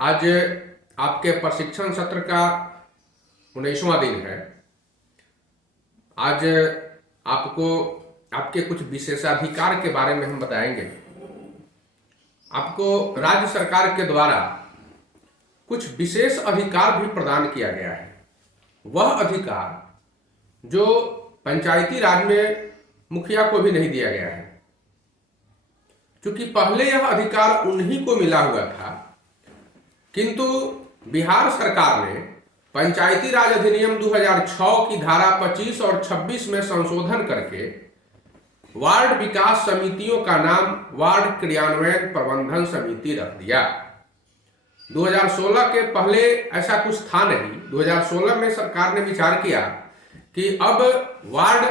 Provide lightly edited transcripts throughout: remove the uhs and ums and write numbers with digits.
आज आपके प्रशिक्षण सत्र का 19वां दिन है। आज आपको आपके कुछ विशेषाधिकार के बारे में हम बताएंगे। आपको राज्य सरकार के द्वारा कुछ विशेष अधिकार भी प्रदान किया गया है। वह अधिकार जो पंचायती राज में मुखिया को भी नहीं दिया गया है, क्योंकि पहले यह अधिकार उन्हीं को मिला हुआ था, किंतु बिहार सरकार ने पंचायती राज अधिनियम 2006 की धारा 25 और 26 में संशोधन करके वार्ड विकास समितियों का नाम वार्ड क्रियान्वयन प्रबंधन समिति रख दिया। 2016 के पहले ऐसा कुछ था नहीं। 2016 में सरकार ने विचार किया कि अब वार्ड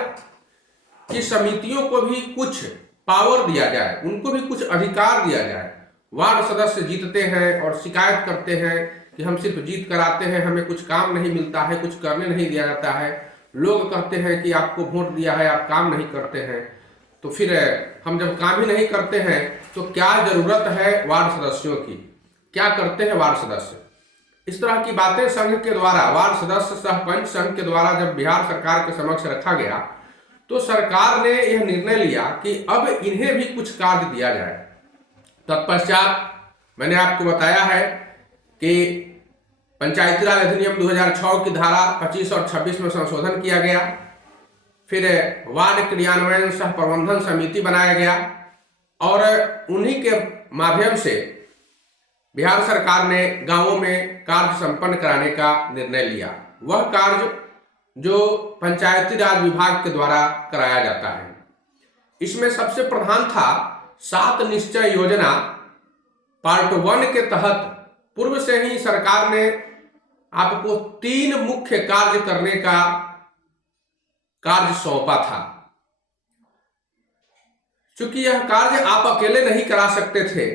की समितियों को भी कुछ पावर दिया जाए, उनको भी कुछ अधिकार दिया जाए। वार्ड सदस्य जीतते हैं और शिकायत करते हैं कि हम सिर्फ जीत कर आते हैं, हमें कुछ काम नहीं मिलता है, कुछ करने नहीं दिया जाता है। लोग कहते हैं कि आपको वोट दिया है, आप काम नहीं करते हैं, तो फिर हम जब काम ही नहीं करते हैं तो क्या जरूरत है वार्ड सदस्यों की, क्या करते हैं वार्ड सदस्य। इस तरह की बातें संघ के द्वारा, वार्ड सदस्य सहपंच संघ के द्वारा जब बिहार सरकार के समक्ष रखा गया तो सरकार ने यह निर्णय लिया कि अब इन्हें भी कुछ कार्य दिया जाए। तत्पश्चात मैंने आपको बताया है कि पंचायती राज अधिनियम 2006 की धारा 25 और 26 में संशोधन किया गया। फिर वार्ड क्रियान्वयन सह प्रबंधन समिति बनाया गया और उन्हीं के माध्यम से बिहार सरकार ने गांवों में कार्य संपन्न कराने का निर्णय लिया। वह कार्य जो पंचायती राज विभाग के द्वारा कराया जाता है। इसमें सबसे प्रधान था 7 निश्चय योजना पार्ट 1 के तहत पूर्व से ही सरकार ने आपको 3 मुख्य कार्य करने का कार्य सौंपा था। क्योंकि यह कार्य आप अकेले नहीं करा सकते थे,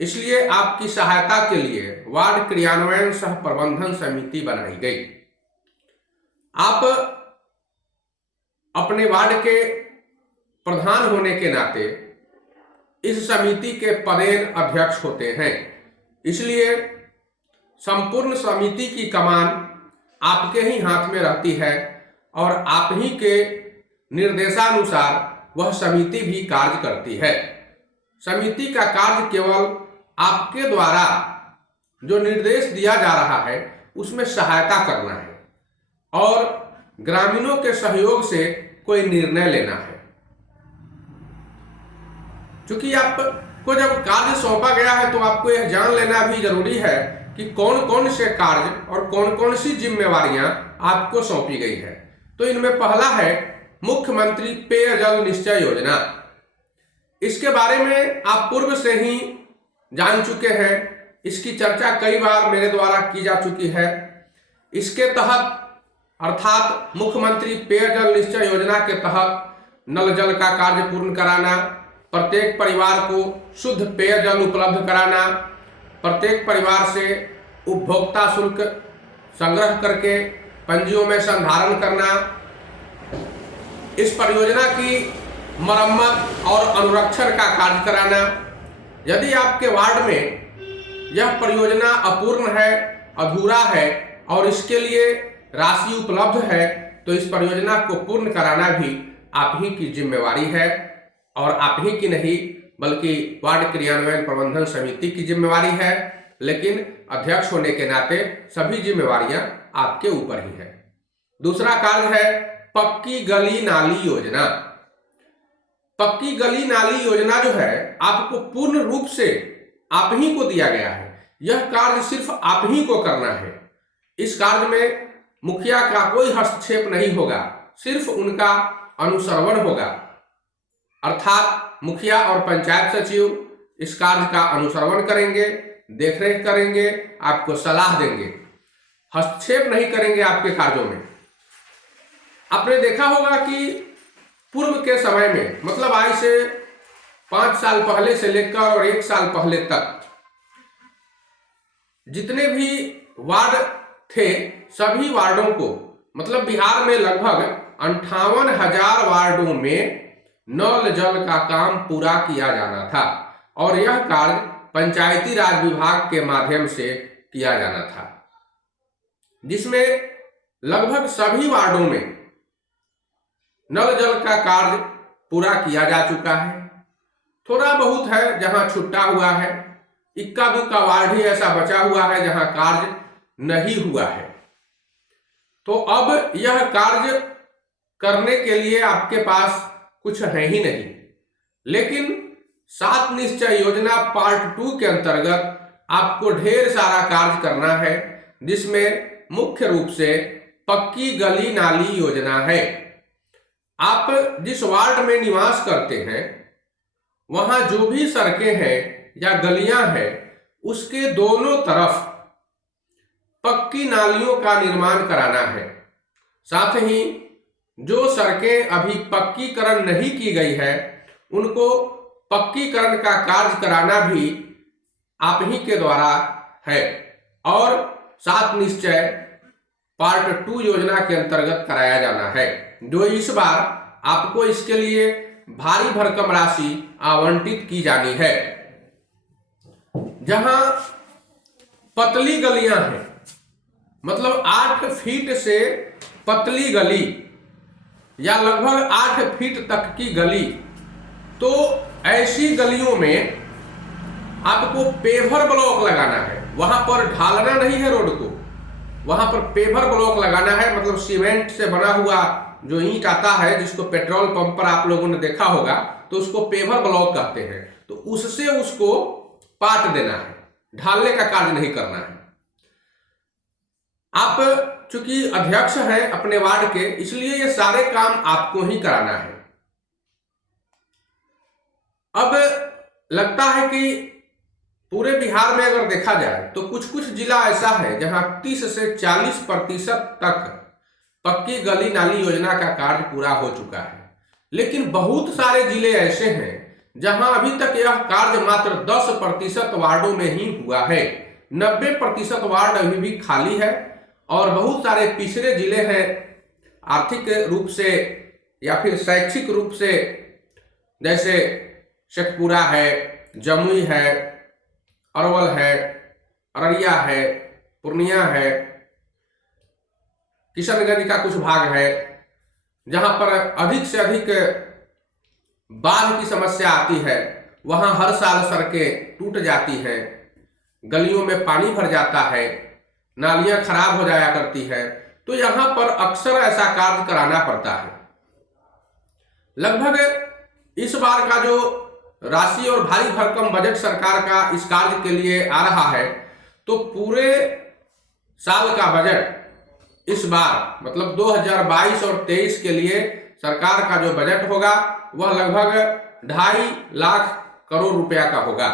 इसलिए आपकी सहायता के लिए वार्ड क्रियान्वयन सह प्रबंधन समिति बनाई गई। आप अपने वार्ड के प्रधान होने के नाते इस समिति के पदेन अध्यक्ष होते हैं, इसलिए संपूर्ण समिति की कमान आपके ही हाथ में रहती है और आप ही के निर्देशानुसार वह समिति भी कार्य करती है। समिति का कार्य केवल आपके द्वारा जो निर्देश दिया जा रहा है उसमें सहायता करना है और ग्रामीणों के सहयोग से कोई निर्णय लेना है। क्योंकि आपको जब कार्य सौंपा गया है तो आपको यह जान लेना भी जरूरी है कि कौन कौन से कार्य और कौन कौन सी जिम्मेवारियां आपको सौंपी गई है। तो इनमें पहला है मुख्यमंत्री पेयजल निश्चय योजना। इसके बारे में आप पूर्व से ही जान चुके हैं, इसकी चर्चा कई बार मेरे द्वारा की जा चुकी है। इसके तहत अर्थात मुख्यमंत्री पेयजल निश्चय योजना के तहत नल जल का कार्य पूर्ण कराना, प्रत्येक परिवार को शुद्ध पेयजल उपलब्ध कराना, प्रत्येक परिवार से उपभोक्ता शुल्क संग्रह करके पंजियों में संधारण करना, इस परियोजना की मरम्मत और अनुरक्षण का कार्य कराना। यदि आपके वार्ड में यह परियोजना अपूर्ण है, अधूरा है और इसके लिए राशि उपलब्ध है तो इस परियोजना को पूर्ण कराना भी आप ही की जिम्मेवारी है और आप ही की नहीं बल्कि वार्ड क्रियान्वयन प्रबंधन समिति की जिम्मेवारी है। लेकिन अध्यक्ष होने के नाते सभी जिम्मेवारियां आपके ऊपर ही है। दूसरा कार्य है पक्की गली नाली योजना। पक्की गली नाली योजना जो है आपको पूर्ण रूप से आप ही को दिया गया है। यह कार्य सिर्फ आप ही को करना है। इस कार्य में मुखिया का कोई हस्तक्षेप नहीं होगा, सिर्फ उनका अनुश्रवण होगा। अर्थात मुखिया और पंचायत सचिव इस कार्य का अनुश्रवण करेंगे, देखरेख करेंगे, आपको सलाह देंगे, हस्तक्षेप नहीं करेंगे आपके कार्यों में। आपने देखा होगा कि पूर्व के समय में, मतलब आज से 5 साल पहले से लेकर और 1 साल पहले तक जितने भी वार्ड थे सभी वार्डों को, मतलब बिहार में लगभग 58,000 वार्डों में नल जल का काम पूरा किया जाना था और यह कार्य पंचायती राज विभाग के माध्यम से किया जाना था, जिसमें लगभग सभी वार्डों में नल जल का कार्य पूरा किया जा चुका है। थोड़ा बहुत है जहां छुट्टा हुआ है, इक्का दुक्का वार्ड ही ऐसा बचा हुआ है जहां कार्य नहीं हुआ है। तो अब यह कार्य करने के लिए आपके पास कुछ है ही नहीं, लेकिन 7 निश्चय योजना पार्ट 2 के अंतर्गत आपको ढेर सारा कार्य करना है, जिसमें मुख्य रूप से पक्की गली नाली योजना है। आप जिस वार्ड में निवास करते हैं वहां जो भी सड़कें हैं या गलियां हैं, उसके दोनों तरफ पक्की नालियों का निर्माण कराना है। साथ ही जो सड़कें अभी पक्कीकरण नहीं की गई है, उनको पक्कीकरण का कार्य कराना भी आप ही के द्वारा है और 7 निश्चय पार्ट 2 योजना के अंतर्गत कराया जाना है, जो इस बार आपको इसके लिए भारी भरकम राशि आवंटित की जानी है। जहां पतली गलियां हैं, मतलब 8 फीट से पतली गली या लगभग 8 फीट तक की गली, तो ऐसी गलियों में आपको पेवर ब्लॉक लगाना है। वहां पर ढालना नहीं है रोड को, वहां पर पेवर ब्लॉक लगाना है। मतलब सीमेंट से बना हुआ जो ईंट आता है, जिसको पेट्रोल पंप पर आप लोगों ने देखा होगा, तो उसको पेवर ब्लॉक कहते हैं। तो उससे उसको पाट देना है, ढालने का कार्य नहीं करना है। आप चूंकि अध्यक्ष हैं अपने वार्ड के, इसलिए ये सारे काम आपको ही कराना है। अब लगता है कि पूरे बिहार में अगर देखा जाए तो कुछ कुछ जिला ऐसा है जहां 30 से 40% तक पक्की गली नाली योजना का कार्य पूरा हो चुका है, लेकिन बहुत सारे जिले ऐसे हैं जहां अभी तक यह कार्य मात्र 10% वार्डों में ही हुआ है। 90% वार्ड अभी भी खाली है और बहुत सारे पिछड़े जिले हैं, आर्थिक रूप से या फिर शैक्षिक रूप से, जैसे शेखपुरा है, जमुई है, अरवल है, अररिया है, पूर्णिया है, किशनगंज का कुछ भाग है, जहां पर अधिक से अधिक बाढ़ की समस्या आती है। वहां हर साल सड़कें टूट जाती हैं, गलियों में पानी भर जाता है, नालियां खराब हो जाया करती है। तो यहां पर अक्सर ऐसा कार्य कराना पड़ता है। लगभग इस बार का जो राशि और भारी भरकम बजट सरकार का इस कार्य के लिए आ रहा है, तो पूरे साल का बजट इस बार मतलब 2022 और 23 के लिए सरकार का जो बजट होगा वह लगभग 2.5 लाख करोड़ रुपया का होगा।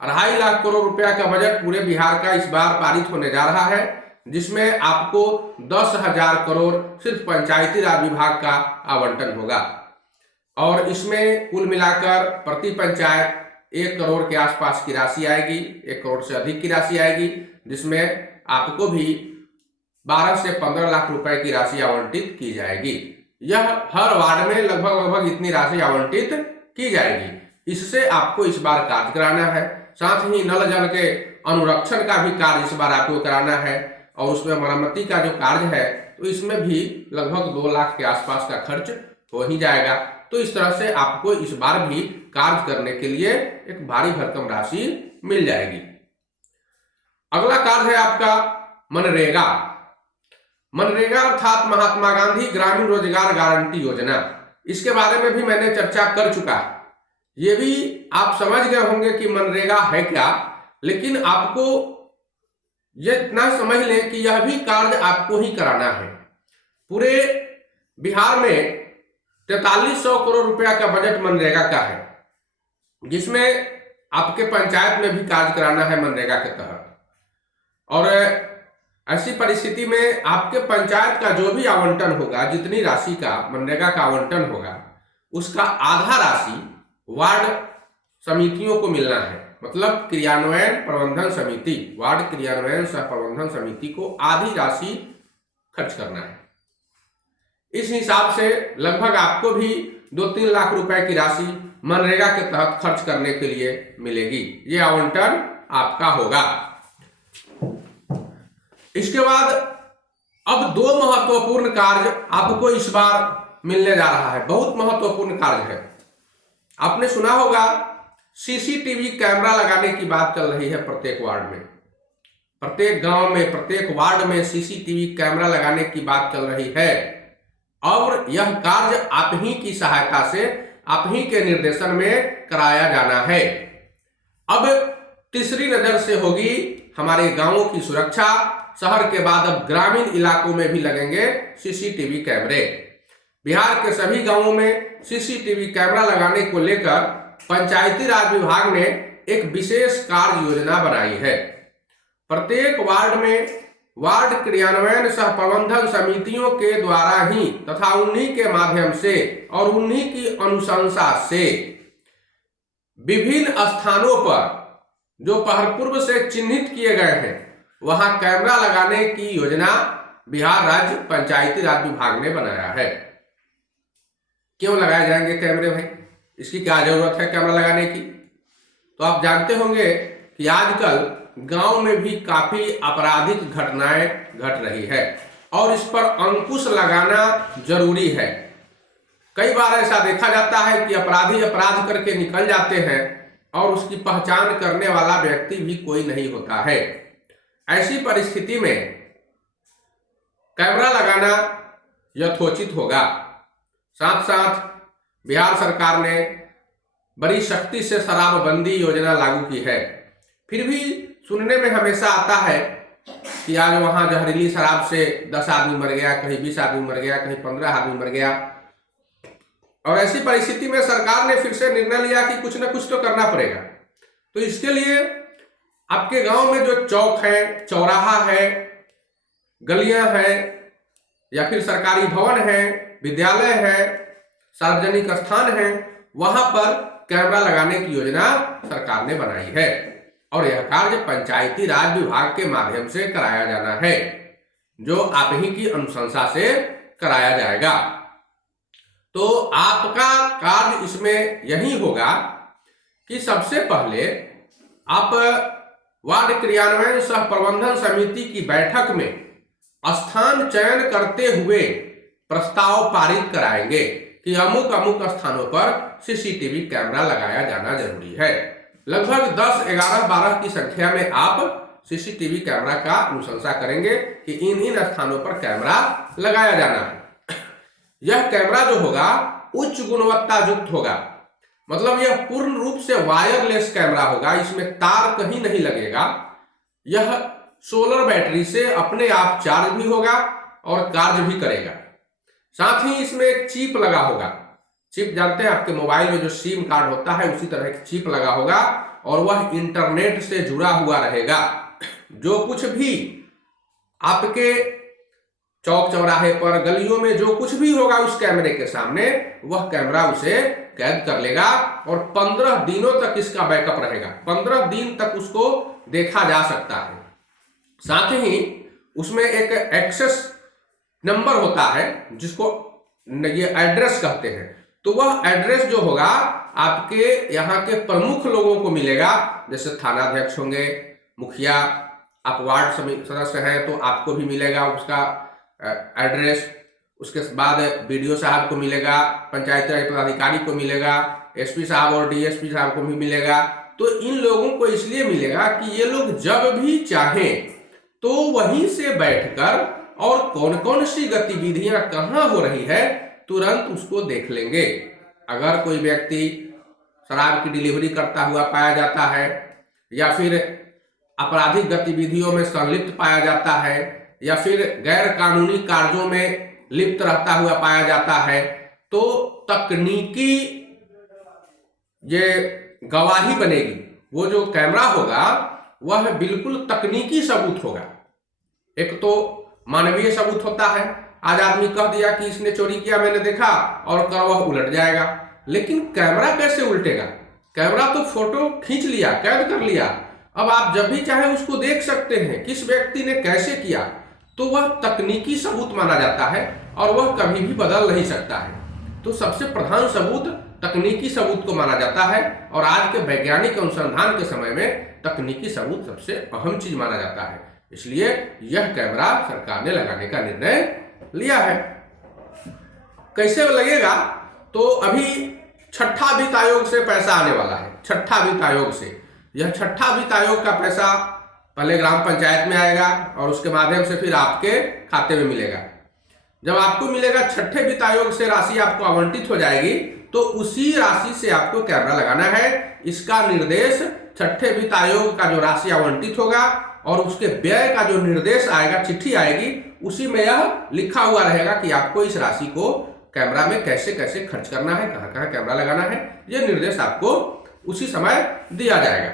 2.5 लाख करोड़ रुपया का बजट पूरे बिहार का इस बार पारित होने जा रहा है, जिसमें आपको 10,000 करोड़ सिर्फ पंचायती राज विभाग का आवंटन होगा। और इसमें कुल मिलाकर प्रति पंचायत 1 करोड़ के आसपास की राशि आएगी, 1 करोड़ से अधिक की राशि आएगी, जिसमें आपको भी 12 से 15 लाख रुपए की राशि आवंटित की जाएगी। यह हर वार्ड में लगभग इतनी राशि आवंटित की जाएगी। इससे आपको इस बार कार्य कराना है। साथ ही नल जल के अनुरक्षण का भी कार्य इस बार आपको कराना है और उसमें मरम्मती का जो कार्य है, तो इसमें भी लगभग 2 लाख के आसपास का खर्च हो ही जाएगा। तो इस तरह से आपको इस बार भी कार्य करने के लिए एक भारी भरकम राशि मिल जाएगी। अगला कार्य है आपका मनरेगा। मनरेगा अर्थात महात्मा गांधी ग्रामीण रोजगार गारंटी योजना। इसके बारे में भी मैंने चर्चा कर चुका है। ये भी आप समझ गए होंगे कि मनरेगा है क्या, लेकिन आपको ये इतना समझ लें कि यह भी कार्य आपको ही कराना है। पूरे बिहार में 4300 करोड़ रुपया का बजट मनरेगा का है, जिसमें आपके पंचायत में भी कार्य कराना है मनरेगा के तहत। और ऐसी परिस्थिति में आपके पंचायत का जो भी आवंटन होगा, जितनी राशि का मनरेगा का आवंटन होगा, उसका आधा राशि वार्ड समितियों को मिलना है। मतलब क्रियान्वयन प्रबंधन समिति, वार्ड क्रियान्वयन सह प्रबंधन समिति को आधी राशि खर्च करना है। इस हिसाब से लगभग आपको भी 2-3 लाख रुपए की राशि मनरेगा के तहत खर्च करने के लिए मिलेगी। ये आवंटन आपका होगा। इसके बाद अब दो महत्वपूर्ण कार्य आपको इस बार मिलने जा रहा है, बहुत महत्वपूर्ण कार्य है। आपने सुना होगा सीसीटीवी कैमरा लगाने की बात चल रही है प्रत्येक वार्ड में, प्रत्येक गांव में, प्रत्येक वार्ड में सीसीटीवी कैमरा लगाने की बात चल रही है। और यह कार्य आप ही की सहायता से, आप ही के निर्देशन में कराया जाना है। अब तीसरी नजर से होगी हमारे गांवों की सुरक्षा। शहर के बाद अब ग्रामीण इलाकों में भी लगेंगे सीसीटीवी कैमरे। बिहार के सभी गांवों में सीसीटीवी कैमरा लगाने को लेकर पंचायती राज विभाग ने एक विशेष कार्य योजना बनाई है। प्रत्येक वार्ड में वार्ड क्रियान्वयन सह प्रबंधन समितियों के द्वारा ही तथा उन्हीं के माध्यम से और उन्हीं की अनुशंसा से विभिन्न स्थानों पर जो पूर्व से चिन्हित किए गए हैं वहां कैमरा लगाने की योजना बिहार राज्य पंचायती राज विभाग ने बनाया है। क्यों लगाए जाएंगे कैमरे भाई, इसकी क्या जरूरत है कैमरा लगाने की? तो आप जानते होंगे कि आजकल गांव में भी काफी आपराधिक घटनाएं घट रही है और इस पर अंकुश लगाना जरूरी है। कई बार ऐसा देखा जाता है कि अपराधी अपराध करके निकल जाते हैं और उसकी पहचान करने वाला व्यक्ति भी कोई नहीं होता है। ऐसी परिस्थिति में कैमरा लगाना यथोचित होगा। साथ साथ बिहार सरकार ने बड़ी सख्ती से शराबबंदी योजना लागू की है। फिर भी सुनने में हमेशा आता है कि आज वहां जहरीली शराब से 10 आदमी मर गया, कहीं 20 आदमी मर गया, कहीं 15 आदमी मर गया। और ऐसी परिस्थिति में सरकार ने फिर से निर्णय लिया कि कुछ न कुछ तो करना पड़ेगा। तो इसके लिए आपके गांव में जो चौक है, चौराहा है, गलियां हैं या फिर सरकारी भवन है, विद्यालय है, सार्वजनिक स्थान है, वहां पर कैमरा लगाने की योजना सरकार ने बनाई है और यह कार्य पंचायती राज विभाग के माध्यम से कराया जाना है, जो आप ही की अनुशंसा से कराया जाएगा। तो आपका कार्य इसमें यही होगा कि सबसे पहले आप वार्ड क्रियान्वयन सह प्रबंधन समिति की बैठक में स्थान चयन करते हुए प्रस्ताव पारित कराएंगे कि अमुक अमुक स्थानों पर सीसीटीवी कैमरा लगाया जाना जरूरी है। लगभग 10, 11, 12 की संख्या में आप सीसीटीवी कैमरा का अनुशंसा करेंगे कि इन इन स्थानों पर कैमरा लगाया जाना है। यह कैमरा जो होगा उच्च गुणवत्ता युक्त होगा, मतलब यह पूर्ण रूप से वायरलेस कैमरा होगा, इसमें तार कहीं नहीं लगेगा। यह सोलर बैटरी से अपने आप चार्ज भी होगा और कार्य भी करेगा। साथ ही इसमें एक चिप लगा होगा। चिप जानते हैं, आपके मोबाइल में जो सिम कार्ड होता है उसी तरह एक चिप लगा होगा और वह इंटरनेट से जुड़ा हुआ रहेगा। जो कुछ भी आपके चौक चौराहे पर, गलियों में जो कुछ भी होगा उस कैमरे के सामने, वह कैमरा उसे कैद कर लेगा और 15 दिनों तक इसका बैकअप रहेगा। 15 दिन तक उसको देखा जा सकता है। साथ ही उसमें एक एक्सेस नंबर होता है जिसको ये एड्रेस कहते हैं। तो वह एड्रेस जो होगा आपके यहाँ के प्रमुख लोगों को मिलेगा, जैसे थाना अध्यक्ष होंगे, मुखिया, आप वार्ड सदस्य हैं तो आपको भी मिलेगा उसका एड्रेस। उसके बाद बीडीओ साहब को मिलेगा, पंचायती राज पदाधिकारी को मिलेगा, एसपी साहब और डीएसपी साहब को भी मिलेगा। तो इन लोगों को इसलिए मिलेगा कि ये लोग जब भी चाहें तो वहीं से बैठकर और कौन कौन सी गतिविधियां कहां हो रही है तुरंत उसको देख लेंगे। अगर कोई व्यक्ति शराब की डिलीवरी करता हुआ पाया जाता है या फिर आपराधिक गतिविधियों में संलिप्त पाया जाता है या फिर गैर कानूनी कार्यों में लिप्त रहता हुआ पाया जाता है, तो तकनीकी ये गवाही बनेगी। वो जो कैमरा होगा वह बिल्कुल तकनीकी सबूत होगा। एक तो मानवीय सबूत होता है, आज आदमी कह दिया कि इसने चोरी किया, मैंने देखा, और कर वह उलट जाएगा। लेकिन कैमरा कैसे उल्टेगा? कैमरा तो फोटो खींच लिया, कैद कर लिया, अब आप जब भी चाहे उसको देख सकते हैं किस व्यक्ति ने कैसे किया। तो वह तकनीकी सबूत माना जाता है और वह कभी भी बदल नहीं सकता है। तो सबसे प्रधान सबूत तकनीकी सबूत को माना जाता है और आज के वैज्ञानिक अनुसंधान के समय में तकनीकी सबूत सबसे अहम चीज माना जाता है। इसलिए यह कैमरा सरकार ने लगाने का निर्णय लिया है। कैसे लगेगा? तो अभी छठा वित्त आयोग से पैसा आने वाला है। छठा वित्त आयोग से, यह छठा वित्त आयोग का पैसा पहले ग्राम पंचायत में आएगा और उसके माध्यम से फिर आपके खाते में मिलेगा। जब आपको मिलेगा, छठे वित्त आयोग से राशि आपको आवंटित हो जाएगी, तो उसी राशि से आपको कैमरा लगाना है। इसका निर्देश छठे वित्त आयोग का जो राशि आवंटित होगा और उसके व्यय का जो निर्देश आएगा, चिट्ठी आएगी, उसी में यह लिखा हुआ रहेगा कि आपको इस राशि को कैमरा में कैसे कैसे खर्च करना है, कहां कहां कैमरा लगाना है। यह निर्देश आपको उसी समय दिया जाएगा।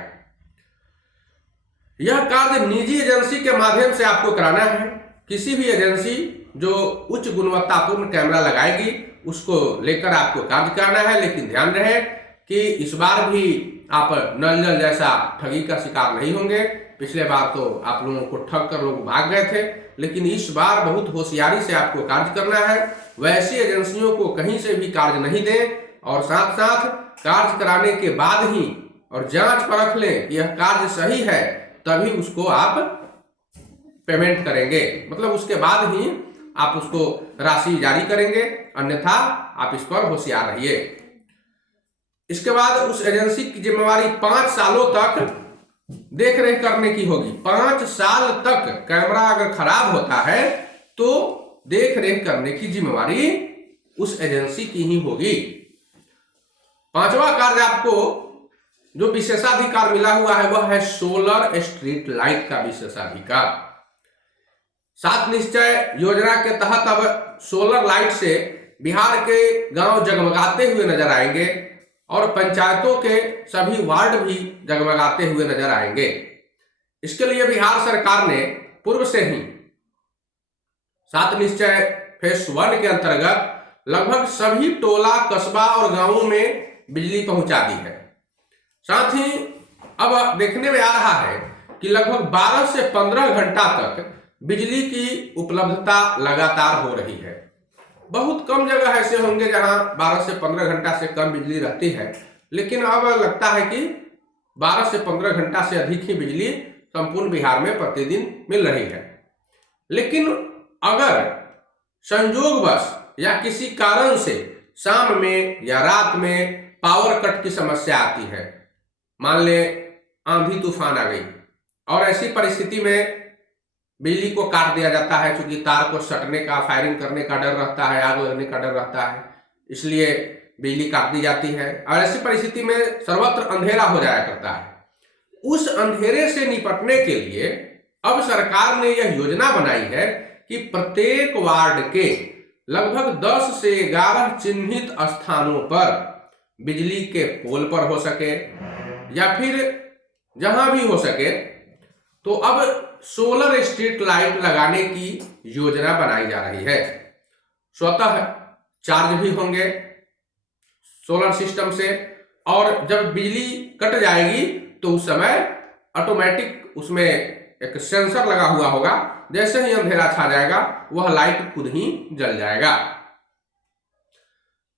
यह कार्य निजी एजेंसी के माध्यम से आपको कराना है। किसी भी एजेंसी जो उच्च गुणवत्तापूर्ण कैमरा लगाएगी उसको लेकर आपको कार्य करना है। लेकिन ध्यान रहे कि इस बार भी आप नल जल जैसा ठगी का शिकार नहीं होंगे। पिछले बार तो आप लोगों को ठग कर लोग भाग गए थे, लेकिन इस बार बहुत होशियारी से आपको कार्य करना है। वैसी एजेंसियों को कहीं से भी कार्य नहीं दें और साथ साथ कार्य कराने के बाद ही और जांच परख लें कि यह कार्य सही है, तभी उसको आप पेमेंट करेंगे। मतलब उसके बाद ही आप उसको राशि जारी करेंगे, अन्यथा आप इस पर होशियार रहिए। इसके बाद उस एजेंसी की जिम्मेवारी 5 सालों तक देख रेख करने की होगी। 5 साल तक कैमरा अगर खराब होता है तो देख रेख करने की जिम्मेवारी उस एजेंसी की ही होगी। 5वां कार्य आपको जो विशेषाधिकार मिला हुआ है वह है सोलर स्ट्रीट लाइट का विशेषाधिकार। 7 निश्चय योजना के तहत अब सोलर लाइट से बिहार के गांव जगमगाते हुए नजर आएंगे और पंचायतों के सभी वार्ड भी जगमगाते हुए नजर आएंगे। इसके लिए बिहार सरकार ने पूर्व से ही 7 निश्चय फेज 1 के अंतर्गत लगभग सभी टोला, कस्बा और गांवों में बिजली पहुंचा दी है। साथ ही अब देखने में आ रहा है कि लगभग 12 से 15 घंटा तक बिजली की उपलब्धता लगातार हो रही है। बहुत कम जगह ऐसे होंगे जहां 12 से 15 घंटा से कम बिजली रहती है, लेकिन अब लगता है कि 12 से 15 घंटा से अधिक ही बिजली संपूर्ण बिहार में प्रतिदिन मिल रही है। लेकिन अगर संयोगवश या किसी कारण से शाम में या रात में पावर कट की समस्या आती है, मान ले आंधी तूफान आ गई और ऐसी परिस्थिति में बिजली को काट दिया जाता है, क्योंकि तार को सटने का, फायरिंग करने का डर रहता है, आग लगने का डर रहता है, इसलिए बिजली काट दी जाती है और ऐसी परिस्थिति में सर्वत्र अंधेरा हो जाया करता है। उस अंधेरे से निपटने के लिए अब सरकार ने यह योजना बनाई है कि प्रत्येक वार्ड के लगभग 10 से 11 चिन्हित स्थानों पर बिजली के पोल पर हो सके या फिर जहां भी हो सके, तो अब सोलर स्ट्रीट लाइट लगाने की योजना बनाई जा रही है। स्वतः चार्ज भी होंगे सोलर सिस्टम से और जब बिजली कट जाएगी तो उस समय ऑटोमेटिक उसमें एक सेंसर लगा हुआ होगा, जैसे ही अंधेरा छा जाएगा वह लाइट खुद ही जल जाएगा।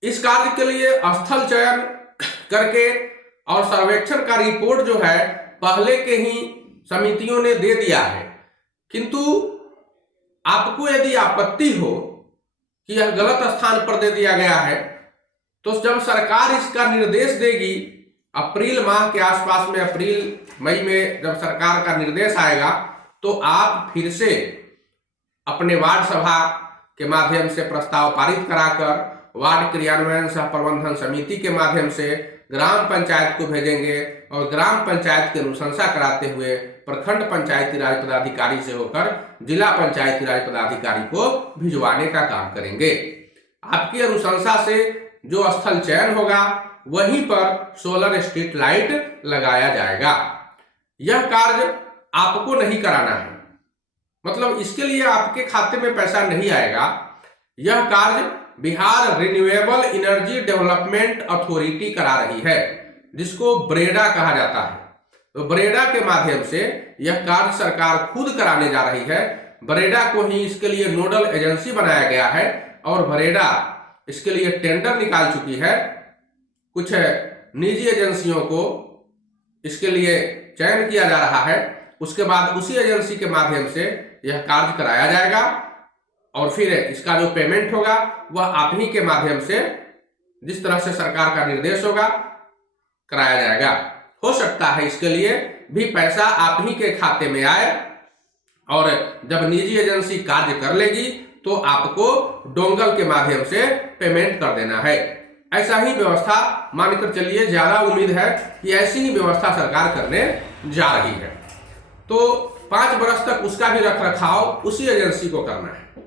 इस कार्य के लिए स्थल चयन करके और सर्वेक्षण का रिपोर्ट जो है पहले के ही समितियों ने दे दिया है, किंतु आपको यदि आपत्ति हो कि यह गलत स्थान पर दे दिया गया है, तो जब सरकार इसका निर्देश देगी अप्रैल माह के आसपास में, अप्रैल मई में जब सरकार का निर्देश आएगा, तो आप फिर से अपने वार्ड सभा के माध्यम से प्रस्ताव पारित कराकर वार्ड क्रियान्वयन सह प्रबंधन समिति के माध्यम से ग्राम पंचायत को भेजेंगे और ग्राम पंचायत की अनुशंसा कराते हुए प्रखंड पंचायती राज पदाधिकारी से होकर जिला पंचायती राज पदाधिकारी को भिजवाने का काम करेंगे। आपकी अनुशंसा से जो स्थल चयन होगा वहीं पर सोलर स्ट्रीट लाइट लगाया जाएगा। यह कार्य आपको नहीं कराना है, मतलब इसके लिए आपके खाते में पैसा नहीं आएगा। यह कार्य Bihar renewable energy development authority करा रही है, जिसको ब्रेडा कहा जाता है। तो ब्रेडा के माध्यम से यह कार्य सरकार खुद कराने जा रही है। ब्रेडा को ही इसके लिए नोडल एजेंसी बनाया गया है और ब्रेडा इसके लिए टेंडर निकाल चुकी है कुछ निजी एजेंसियों को इसके लिए चयन किया जा रहा है। उसके बाद उसी एजेंसी के माध्यम से यह कार्य कराया जाएगा और फिर इसका जो पेमेंट होगा वह आप ही के माध्यम से, जिस तरह से सरकार का निर्देश होगा, कराया जाएगा। हो सकता है इसके लिए भी पैसा आप ही के खाते में आए और जब निजी एजेंसी कार्य कर लेगी तो आपको डोंगल के माध्यम से पेमेंट कर देना है। ऐसा ही व्यवस्था मानकर चलिए, ज्यादा उम्मीद है कि ऐसी ही व्यवस्था सरकार करने जा रही है। तो 5 वर्ष तक उसका भी रख रखाव उसी एजेंसी को करना है।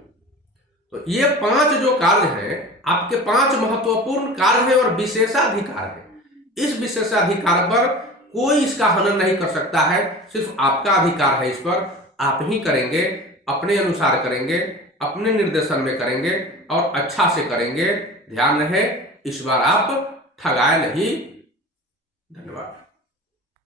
तो ये 5 जो कार्य हैं, आपके 5 महत्वपूर्ण कार्य हैं और विशेषाधिकार है। इस विशेषाधिकार पर कोई इसका हनन नहीं कर सकता है, सिर्फ आपका अधिकार है। इस पर आप ही करेंगे, अपने अनुसार करेंगे, अपने निर्देशन में करेंगे और अच्छा से करेंगे। ध्यान रहे, इस बार आप ठगाए नहीं। धन्यवाद।